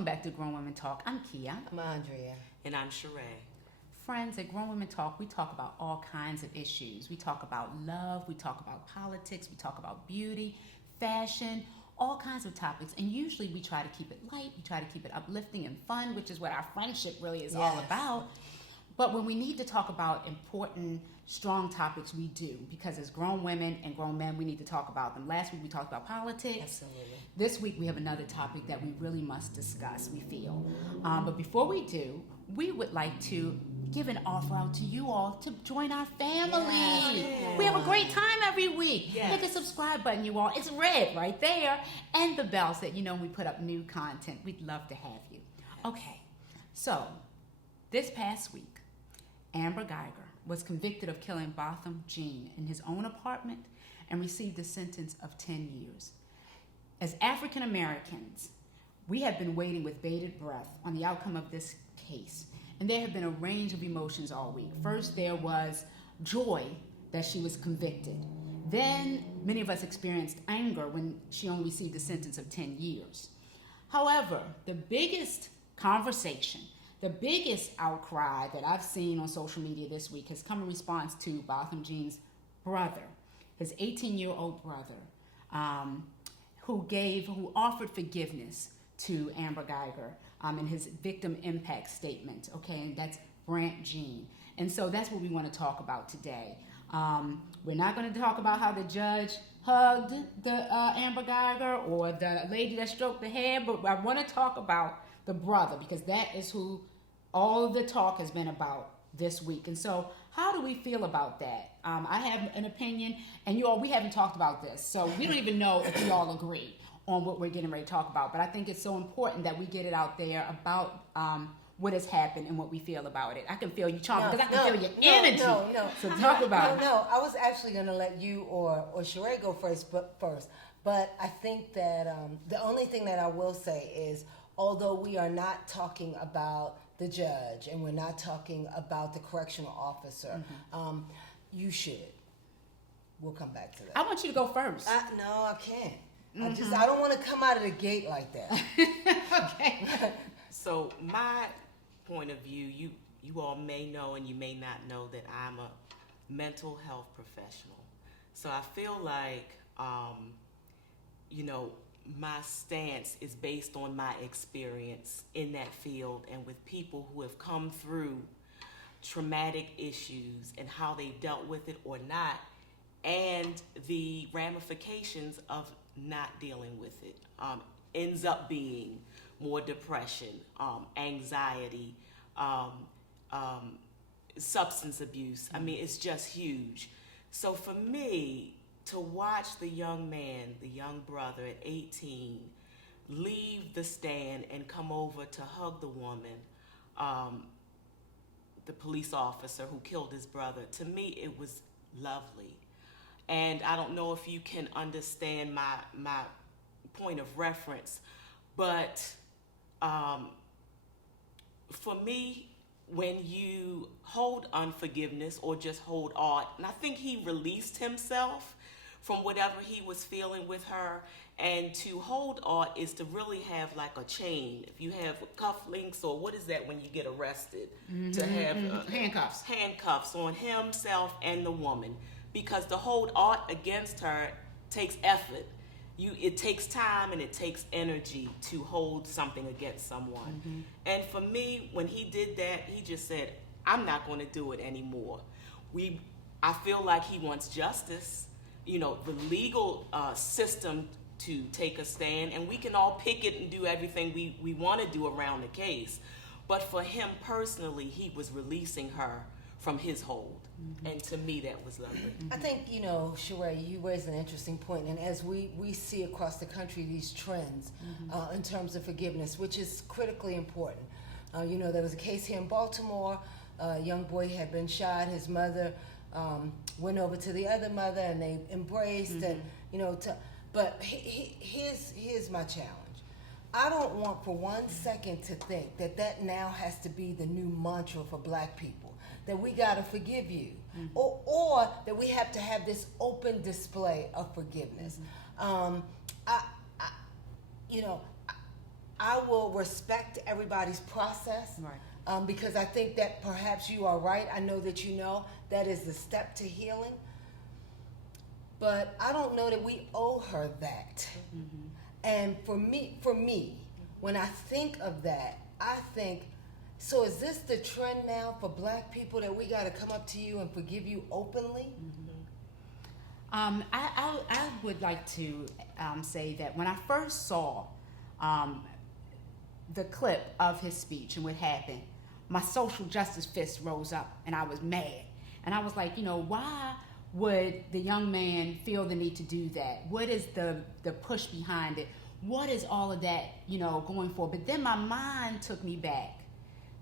Welcome back to Grown Women Talk. I'm Kia. I'm Andrea. And I'm Sheree. Friends, at Grown Women Talk, we talk about all kinds of issues. We talk about love, we talk about politics, we talk about beauty, fashion, all kinds of topics. And usually we try to keep it light, we try to keep it uplifting and fun, which is what our friendship really is all about. But when we need to talk about important, strong topics, we do. Because as grown women and grown men, we need to talk about them. Last week we talked about politics. Absolutely. This week we have another topic that we really must discuss, we feel. But before we do, we would like to give an offer out to you all to join our family. Yeah. We have a great time every week. Yes. Hit the subscribe button, you all. It's red right there. And the bell so that you know when we put up new content. We'd love to have you. Okay, so this past week, Amber Guyger was convicted of killing Botham Jean in his own apartment and received a sentence of 10 years. As African Americans, we have been waiting with bated breath on the outcome of this case. And there have been a range of emotions all week. First, there was joy that she was convicted. Then, many of us experienced anger when she only received a sentence of 10 years. However, the biggest conversation, the biggest outcry that I've seen on social media this week has come in response to Botham Jean's brother, his 18-year-old brother, who offered forgiveness to Amber Guyger in his victim impact statement, okay, and that's Brandt Jean. And so that's what we want to talk about today. We're not going to talk about how the judge hugged the Amber Guyger or the lady that stroked the hair, but I want to talk about the brother because that is who all of the talk has been about this week. And so how do we feel about that? I have an opinion, and you all, we haven't talked about this, so we don't even know if we all agree on what we're getting ready to talk about. But I think it's so important that we get it out there about what has happened and what we feel about it. I can feel you, Charm, because I can feel your energy. So talk about it. No, I was actually going to let you or Sheree go first. But I think that the only thing that I will say is, although we are not talking about the judge and we're not talking about the correctional officer, you should. We'll come back to that. I want you to go first. No, I can't. I don't want to come out of the gate like that. Okay. So my point of view, you all may know and you may not know that I'm a mental health professional. So I feel like, my stance is based on my experience in that field and with people who have come through traumatic issues and how they dealt with it or not, and the ramifications of not dealing with it ends up being more depression, anxiety, substance abuse. I mean, it's just huge. So for me, to watch the young man, the young brother at 18, leave the stand and come over to hug the woman, the police officer who killed his brother, to me it was lovely. And I don't know if you can understand my point of reference, but for me, when you hold unforgiveness or just hold on, and I think he released himself from whatever he was feeling with her, and to hold on is to really have like a chain. If you have cufflinks, or what is that when you get arrested? To have handcuffs on himself and the woman, because to hold art against her takes effort. It takes time and it takes energy to hold something against someone. And for me, when he did that, he just said, I'm not going to do it anymore. I feel like he wants justice, the legal system to take a stand, and we can all pick it and do everything we want to do around the case. But for him personally, he was releasing her from his hold. And to me, that was lovely. I think, Sheree, you raised an interesting point. And as we see across the country these trends in terms of forgiveness, which is critically important. There was a case here in Baltimore. A young boy had been shot. His mother went over to the other mother and they embraced. And, but here's my challenge. I don't want for 1 second to think that now has to be the new mantra for black people, that we got to forgive you, or that we have to have this open display of forgiveness. I will respect everybody's process. Right. Because I think that perhaps you are right. I know that you know that is the step to healing. But I don't know that we owe her that. Mm-hmm. And for me, when I think of that, I think, so is this the trend now for black people that we got to come up to you and forgive you openly? Mm-hmm. I would like to say that when I first saw the clip of his speech and what happened, my social justice fist rose up and I was mad. And I was like, why would the young man feel the need to do that? What is the push behind it? What is all of that, going for? But then my mind took me back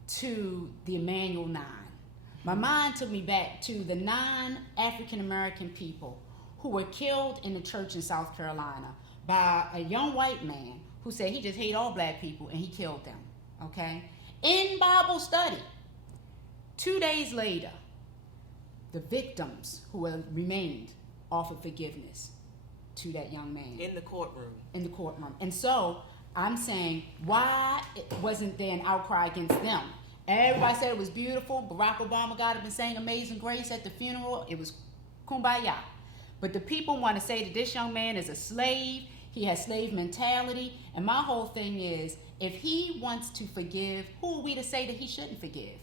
to the Emmanuel 9. My mind took me back to the 9 African American people who were killed in the church in South Carolina by a young white man who said he just hated all black people and he killed them, okay? In Bible study, 2 days later, the victims who had remained offered forgiveness to that young man. In the courtroom. In the courtroom. And so I'm saying, why wasn't there an outcry against them? Everybody said it was beautiful. Barack Obama got up and sang Amazing Grace at the funeral. It was kumbaya. But the people want to say that this young man is a slave. He has slave mentality. And my whole thing is, if he wants to forgive, who are we to say that he shouldn't forgive?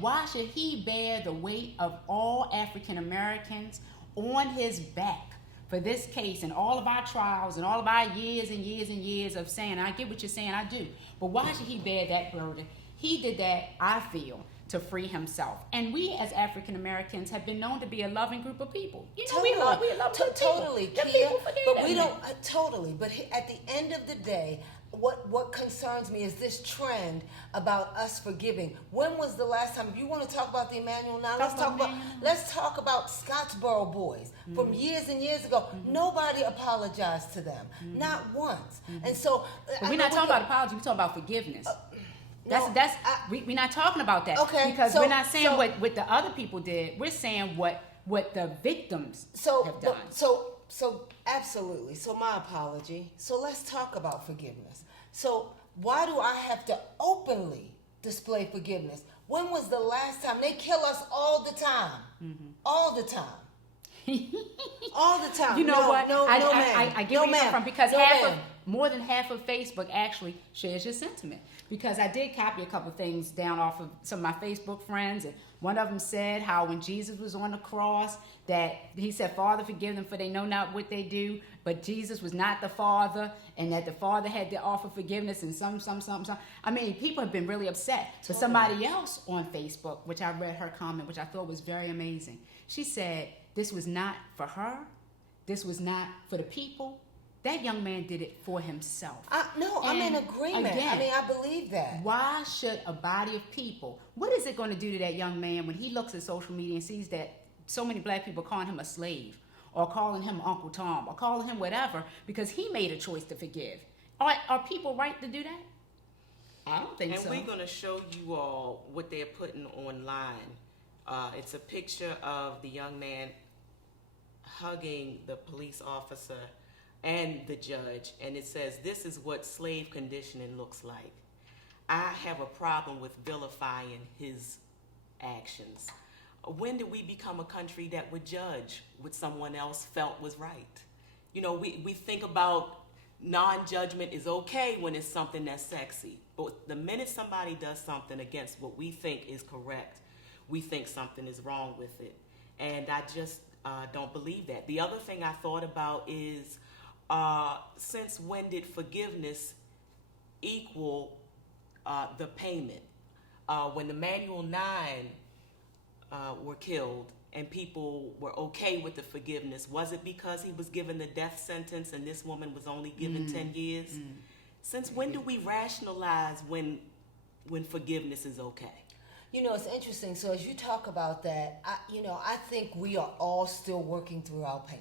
Why should he bear the weight of all African Americans on his back for this case and all of our trials and all of our years and years and years of saying, I get what you're saying, I do. But why should he bear that burden? He did that, I feel, to free himself. And we as African Americans have been known to be a loving group of people. We love totally, people. Kia, People forget but that. we don't totally. But at the end of the day, what concerns me is this trend about us forgiving. When was the last time? If you want to talk about the Emmanuel 9, let's talk about Scottsboro boys from years and years ago. Nobody apologized to them, not once. And so, but we're not talking about apology. We're talking about forgiveness. We're not talking about that. Okay, because we're not saying what the other people did. We're saying what the victims have done. So absolutely. So my apology. So let's talk about forgiveness. So why do I have to openly display forgiveness? When was the last time? They kill us all the time. All the time. All the time. You know what? I get where you're from, because more than half of Facebook actually shares your sentiment. Because I did copy a couple of things down off of some of my Facebook friends, and one of them said how when Jesus was on the cross, that he said, Father, forgive them, for they know not what they do. But Jesus was not the Father, and that the Father had to offer forgiveness, and some. I mean, people have been really upset. But somebody else on Facebook, which I read her comment, which I thought was very amazing. She said, this was not for her. This was not for the people. That young man did it for himself. I'm in agreement. Again, I believe that. Why should a body of people, what is it going to do to that young man when he looks at social media and sees that so many black people calling him a slave, or calling him Uncle Tom, or calling him whatever, because he made a choice to forgive? Are people right to do that? I don't think so. And we're going to show you all what they're putting online. It's a picture of the young man hugging the police officer and the judge, and it says, this is what slave conditioning looks like. I have a problem with vilifying his actions. When did we become a country that would judge what someone else felt was right? We think about non-judgment is okay when it's something that's sexy, but the minute somebody does something against what we think is correct, we think something is wrong with it. And I just don't believe that. The other thing I thought about is, since when did forgiveness equal the payment? When the Manual 9 were killed and people were okay with the forgiveness, was it because he was given the death sentence and this woman was only given 10 years? Since when do we rationalize when forgiveness is okay? It's interesting. So as you talk about that, I think we are all still working through our pain.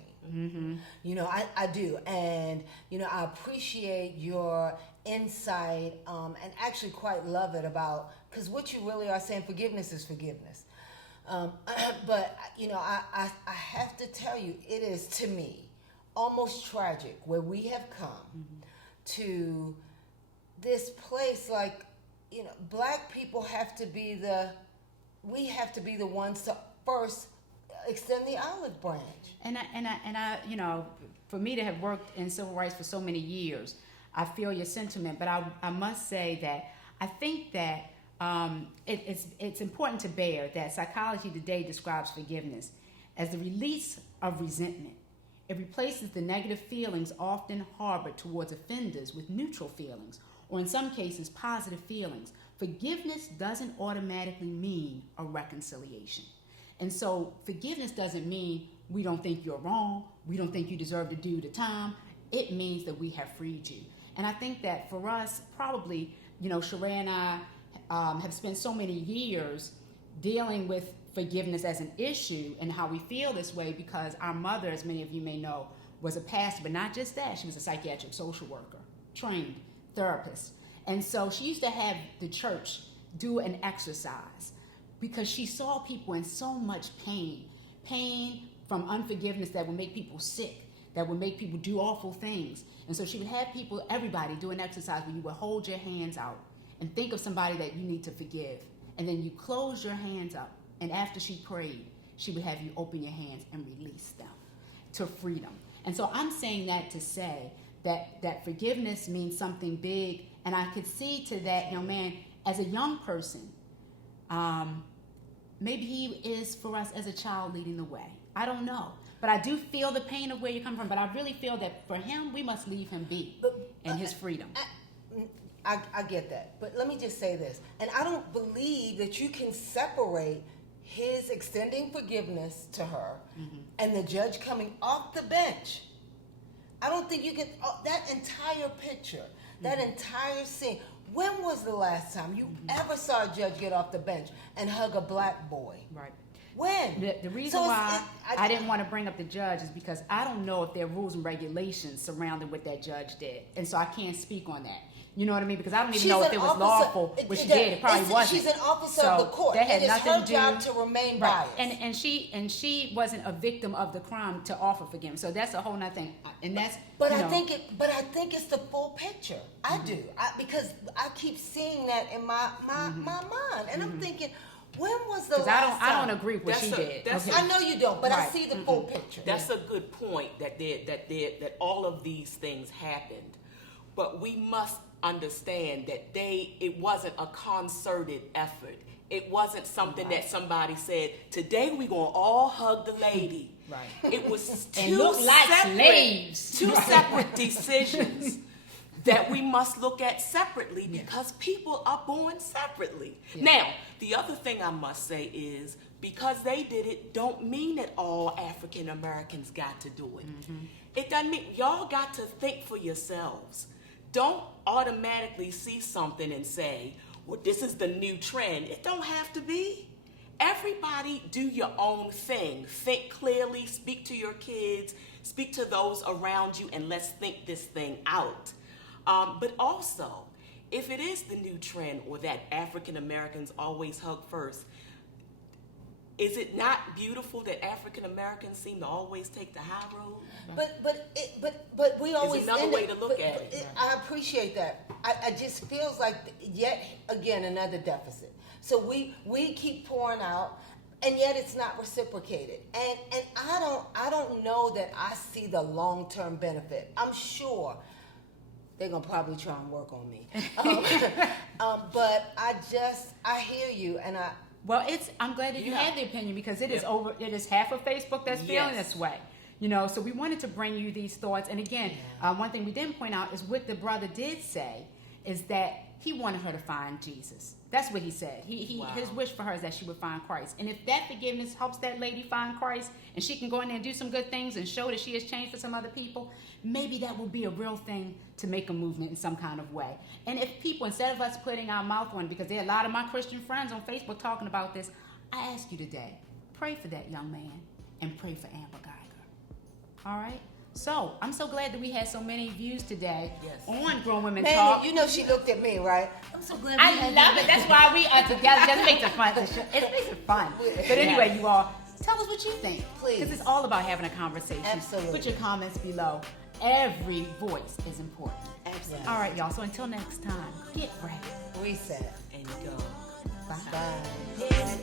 I do. And, I appreciate your insight and actually quite love it because what you really are saying, forgiveness is forgiveness. But, I have to tell you, it is, to me, almost tragic where we have come to this place like, you know, black people have to be the ones to first extend the olive branch. And I, you know, for me to have worked in civil rights for so many years, I feel your sentiment, but I must say that I think that it's important to bear that psychology today describes forgiveness as the release of resentment. It replaces the negative feelings often harbored towards offenders with neutral feelings, or in some cases, positive feelings. Forgiveness doesn't automatically mean a reconciliation. And so forgiveness doesn't mean we don't think you're wrong, we don't think you deserve to do the time. It means that we have freed you. And I think that for us, probably, you know, Sheree and I have spent so many years dealing with forgiveness as an issue and how we feel this way because our mother, as many of you may know, was a pastor, but not just that, she was a psychiatric social worker, trained therapist. And so she used to have the church do an exercise because she saw people in so much pain from unforgiveness that would make people sick, that would make people do awful things. And so she would have people, everybody, do an exercise where you would hold your hands out and think of somebody that you need to forgive. And then you close your hands up. And after she prayed, she would have you open your hands and release them to freedom. And so I'm saying that to say that forgiveness means something big. And I could see to that, young man, as a young person, maybe he is for us as a child leading the way. I don't know. But I do feel the pain of where you come from. But I really feel that for him, we must leave him be in his freedom. I get that. But let me just say this. And I don't believe that you can separate his extending forgiveness to her and the judge coming off the bench. I don't think you can, that entire picture, that entire scene. When was the last time you ever saw a judge get off the bench and hug a black boy? Right. When? The reason why I didn't want to bring up the judge is because I don't know if there are rules and regulations surrounding what that judge did. And so I can't speak on that. You know what I mean? Because I don't even know if it was lawful what she did. It probably wasn't. She's an officer of the court. That had it is nothing her to do, job to remain biased. And she wasn't a victim of the crime to offer forgiveness. So that's a whole nother thing. And that's I think it's the full picture. I do. Because I keep seeing that in my mind. And I'm thinking, when was the last time? I don't agree with what she did. Okay. I know you don't, but I see the full picture. That's a good point that all of these things happened. But we must understand that it wasn't a concerted effort. It wasn't something that somebody said, today we're going to all hug the lady. Right. It was two separate decisions that we must look at separately because people are born separately. Yeah. Now, the other thing I must say is because they did it don't mean that all African Americans got to do it. It doesn't mean y'all got to think for yourselves. Don't automatically see something and say, well, this is the new trend. It don't have to be. Everybody do your own thing. Think clearly, speak to your kids, speak to those around you, and let's think this thing out. But also, if it is the new trend or that African Americans always hug first, is it not beautiful that African Americans seem to always take the high road? But we always. There's another way to look at it. I appreciate that. I just feels like yet again another deficit. So we keep pouring out, and yet it's not reciprocated. And I don't know that I see the long-term benefit. I'm sure they're gonna probably try and work on me. But I hear you, and I. Well, I'm glad that you had the opinion because it is half of Facebook that's feeling this way. You know, so we wanted to bring you these thoughts. And again, one thing we didn't point out is what the brother did say is that he wanted her to find Jesus. That's what he said. His wish for her is that she would find Christ. And if that forgiveness helps that lady find Christ and she can go in there and do some good things and show that she has changed for some other people, maybe that will be a real thing to make a movement in some kind of way. And if people, instead of us putting our mouth on, because there are a lot of my Christian friends on Facebook talking about this, I ask you today, pray for that young man and pray for Amber Guyger. All right? So, I'm so glad that we had so many views today on Grown Women Talk. You know she looked at me, right? I'm so glad I love it. That's why we are together. Just makes it fun. It makes it fun. But anyway, you all, tell us what you think. Please. Because it's all about having a conversation. Absolutely. Put your comments below. every voice is important. Absolutely. All right, y'all. So until next time, get ready. Reset. And go. Bye. Bye. Yeah.